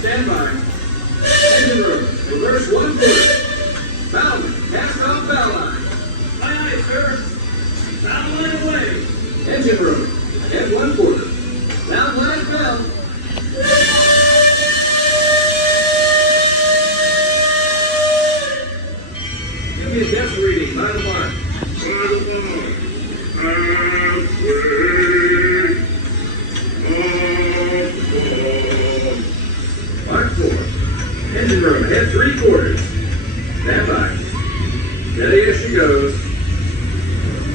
stand by. Engine room, reverse 1/4. Bowman, cast off bow line. Aye, aye, sir. Bow line away. Engine room, head 1/4. Down line bell. Give me a depth reading by the mark. Mark 4. Engine room, head 3/4. Stand by. Steady as she goes.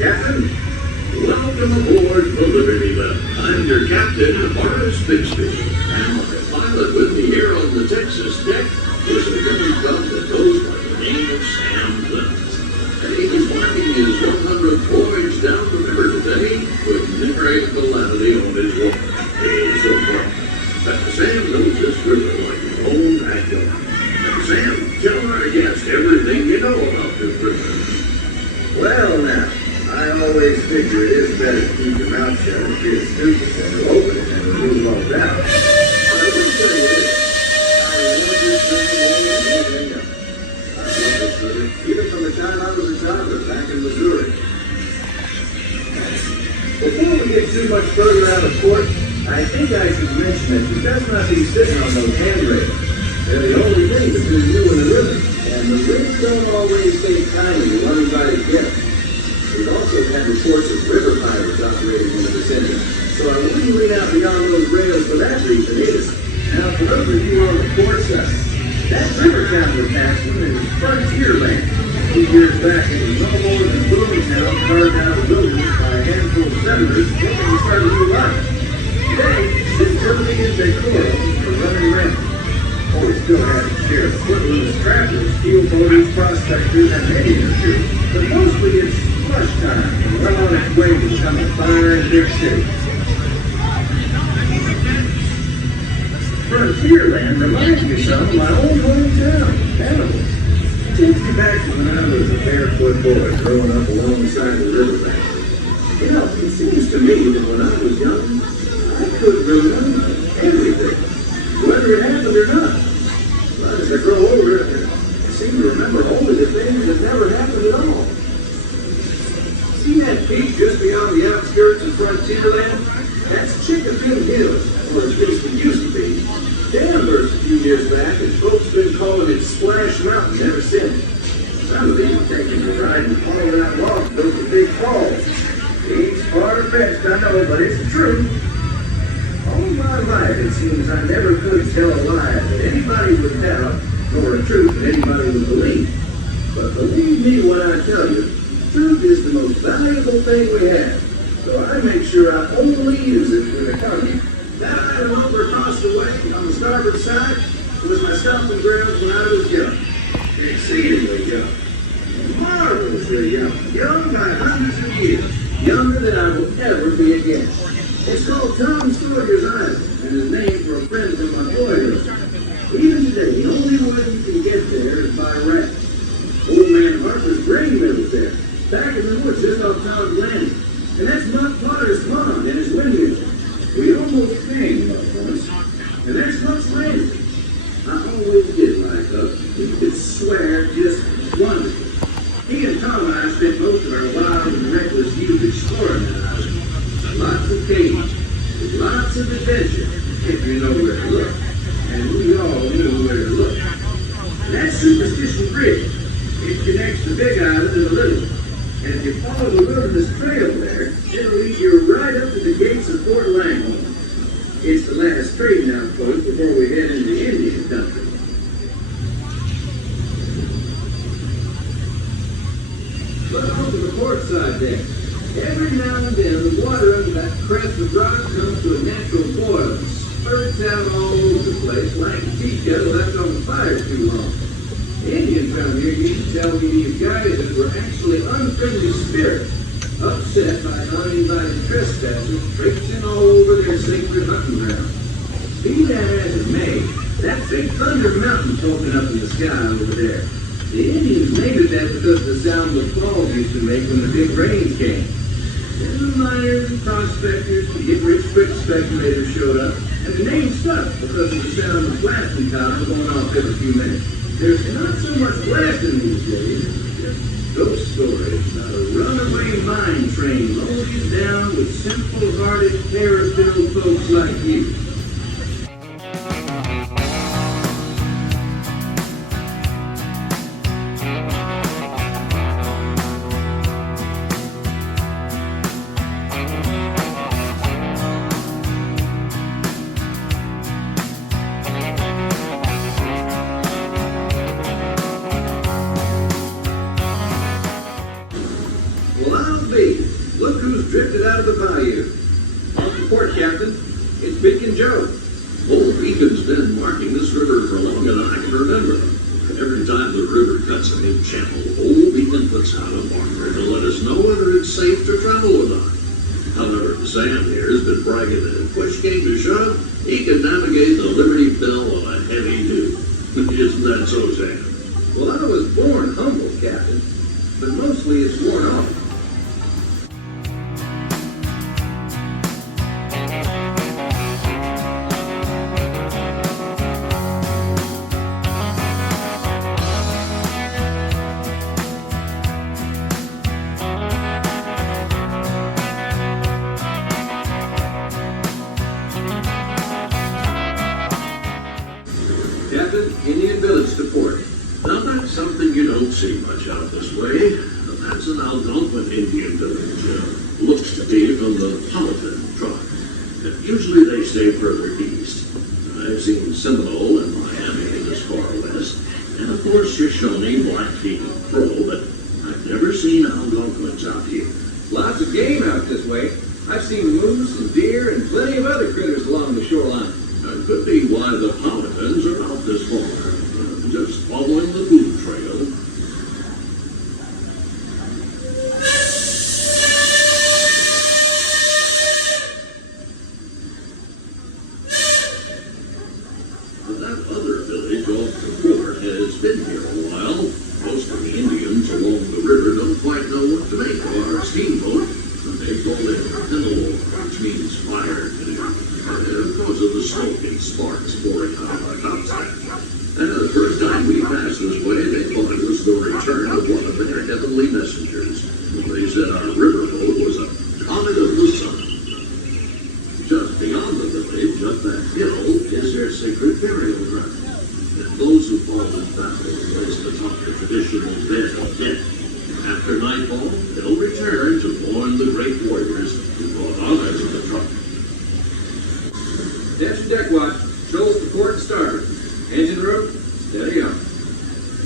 Captain, Welcome aboard the Liberty Belle. I'm your captain, Morris Bixby, and the pilot with me here on the Texas deck is a young cub that goes by the name of Sam Clemens. And he's winding his 100th voyage down the river today with great calamity on his walk. He's so far. Sam knows this river like his own backyard. Sam, tell our guests everything you know about this river. well now, I always figure it is better to keep your mouth shut and feel stupid than to open it and remove all doubt. But I will tell you this. I love this river more than anything else. I love this river even from the time I was a driver back in Missouri. Before we get too much further out of port, I think I should mention that you best not be sitting on those handrails. They're the only thing between you and the river, and the winds don't always stay tiny to everybody's guests. We've also had reports of river pirates operating in the vicinity, so I wouldn't lean out beyond those rails for that reason either. Now, for those of you on the port side, that river town we're passing is Frontierland. A few years back, it was no more than Boomtown carved out of the wilderness by a handful of settlers looking to start a new life. Today, this building is decorum for running rampant. Oh, we still have to share the footloose trappers, steel boaters, prospectors, and many or two, but mostly it's flush time and well on its way to become a fine big city. Frontierland reminds me some of my own hometown, Hannibal. It takes me back to when I was a barefoot boy growing up along the side of the riverbank. You know, it seems to me that when I was young, I could remember everything, whether it happened or not. But as I grow older, I seem to remember only the things that never happened at all. See that peak just beyond the outskirts of Frontierland? That's Chicken Hill, or at least it used to be. Danvers a few years back, and folks been calling it Splash Mountain ever since. Some have even taken a ride and followed out logs to those big falls. It's far-fetched, I know, but it's true. All my life, it seems I never could tell a lie that anybody would doubt, nor a truth that anybody would believe. But believe me when I tell you, truth is the most valuable thing we have. So I make sure I only use it for the company. That item over across the way on the starboard side was my stomping grounds when I was young. Exceedingly young. Marvelously young. Young by hundreds of years. Younger than I will ever be again. It's called Tom Sawyer's Island, and is named for a friend from my boyhood. Even today, the only way you can get there is by raft. Old man Harper's grain mill is there, back in the woods just off Town's Landing. And that's Buck Potter's pond and his windmill. We almost came up once, and there's Buck's Landing. I always did like Buck. He could swear just wonderful. He and Tom and I spent most of our wild and reckless youth exploring that island. Lots of caves, with lots of adventure, if you know where to look. And we all knew where to look. That's Superstition Bridge. It connects the big island to the little one. And if you follow the wilderness trail there, it'll lead you right up to the gates of Fort Langley. It's the last trading outpost before we head into Indian country. But on to the port side deck. Every now and then, the water under that crest of rock comes to a natural boil and spurts out all over the place like a tea kettle left on the fire too long. The Indians around here used to tell me these guys that were actually unfriendly spirits, upset by uninvited trespassers traipsing all over their sacred hunting ground. Be that as it may, that big Thunder Mountain poking up in the sky over there. The Indians named it that because of the sound the falls used to make when the big rains came. Then the miners and prospectors and get-rich-quick speculators showed up, and the name stuck because of the sound of blasting tops going off every few minutes. There's not so much blasting these days, just ghost stories about a runaway mine train loaded down with simple-hearted, terror-filled folks like you. Look who's drifted out of the bayou. Off the port, Captain. It's Beacon Joe. Old Beacon's been marking this river for longer than I can remember. Every time the river cuts a new channel, Old Beacon puts out a marker to let us know whether it's safe to travel or not. However, Sam here has been bragging that if push came to shove, he can navigate the Liberty Belle on a heavy dew. Isn't that so, Sam? Well, I was born humble, Captain, but mostly it's worn off. Captain, Indian Village to port. Now that's something you don't see much out this way. That's an Algonquin Indian village. Looks to be from the Powhatan tribe. Usually they stay further east. I've seen Seminole and Miami this far west. And of course Shoshone, Blackfeet, and Crow, but I've never seen Algonquins out here. Lots of game out this way. I've seen moose and deer and plenty of other critters along the shoreline. That could be why the Powhatans are out this far. Just following the food trail. That other village off the port has been here a while. Most of the Indians along the river don't quite know what to make of our steamboat. They call it Pinole, which means fire canoe, because of the smoke and sparks pouring out of our topside. And the first time we passed this way, they thought it was the return of one of their heavenly messengers. They said our riverboat was a comet of the sun. Just beyond the village, up that hill, is their sacred burial ground. And those who fall in battle place atop the traditional bed of death. After nightfall, they'll return to mourn the great warriors who brought honor to the truck. Attention deck watch. Shoals to port and starboard. Engine room, steady on.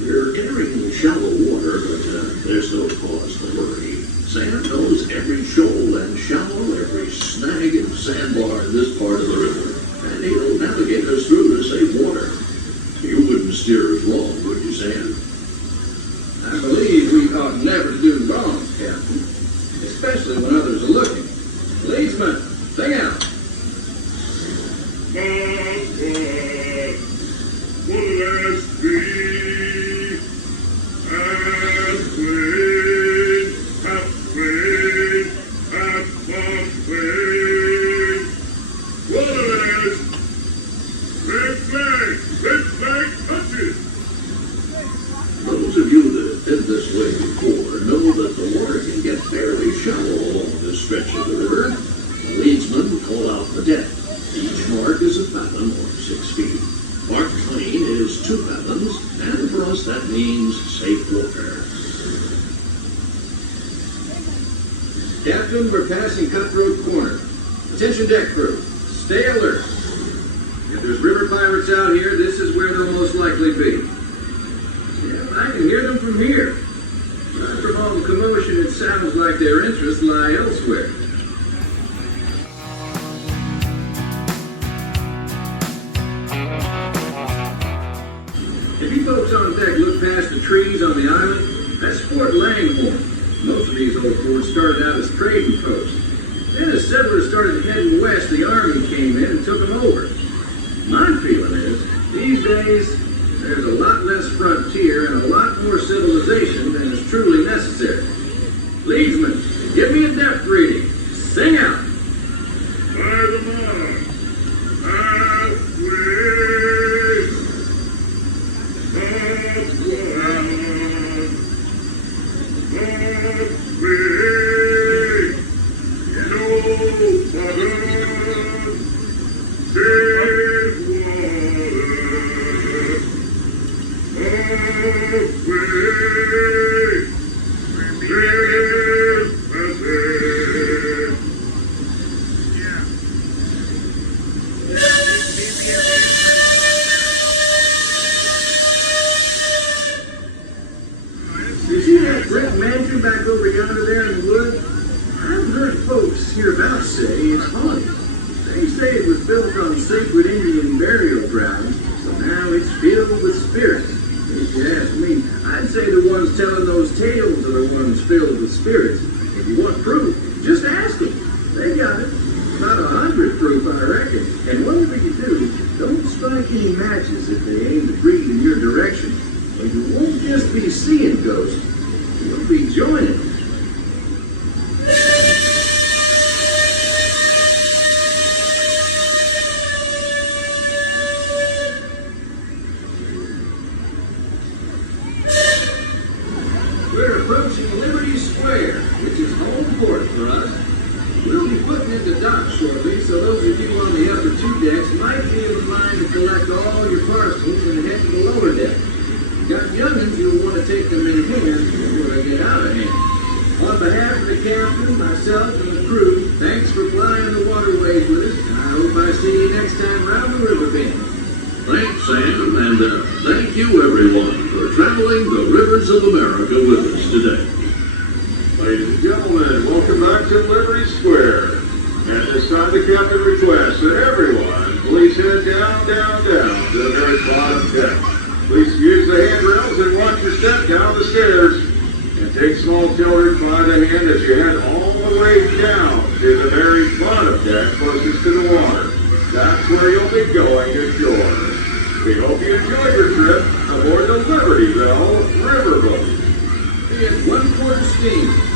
We're entering shallow water, but there's no cause to worry. Sam knows every shoal and shallow, every snag and sandbar in this part of the river, and he'll navigate us through to safe water. You wouldn't steer us wrong, would you, Sam? I believe we ought never to do wrong, Captain, especially when others are looking. Leadsman, sing out. Those of you that have been this way before know that the water can get fairly shallow along this stretch of the river. The leadsman will call out the depth. Each mark is a fathom or 6 feet. Mark clean is 2 fathoms, and for us that means safe water. Captain, we're passing Cutthroat Corner. Attention deck crew, stay alert. If there's river pirates out here, this is where they'll most likely be. Yeah, I can hear them from here. But from all the commotion, it sounds like their interests lie elsewhere. If you folks on deck look past the trees on the island, that's Fort Langhorne. Most of these old forts started out as trading posts. Then as settlers started heading west, the army came in and took them over. My feeling is, these days, there's a lot less frontier and a lot more civilization than is truly necessary. Leadsman, give me a depth reading. frequent Indian burial grounds, so now it's filled with spirits. If you ask me, I'd say the ones telling those tales are the ones filled with spirits. If you want proof, just ask them. They got it. About 100 proof, I reckon. And whatever you do, don't strike any matches if they aim to breathe in your direction. Or you won't just be seeing ghosts, you'll be joining them. We're approaching Liberty Square, which is home port for us. We'll be putting into dock shortly, so those of you on the upper two decks might be in line to collect all your parcels and head to the lower deck. Got young'uns, you'll want to take them in hand before they get out of hand. On behalf of the captain, myself, and the crew, thanks for flying the waterways with us, and I hope I see you next time round the river bend. Thanks, Sam, and thank you, everyone, for traveling the rivers of America with us today. Ladies and gentlemen, welcome back to Liberty Square. At this time, the captain requests that everyone please head down to the very bottom deck. Please use the handrails and watch your step down the stairs. And take small tillers by the hand as you head all the way down to the very bottom deck closest to the water. That's where you'll be going ashore. We hope you enjoyed your trip aboard the Liberty Belle Riverboat. Be at 1 quart steam.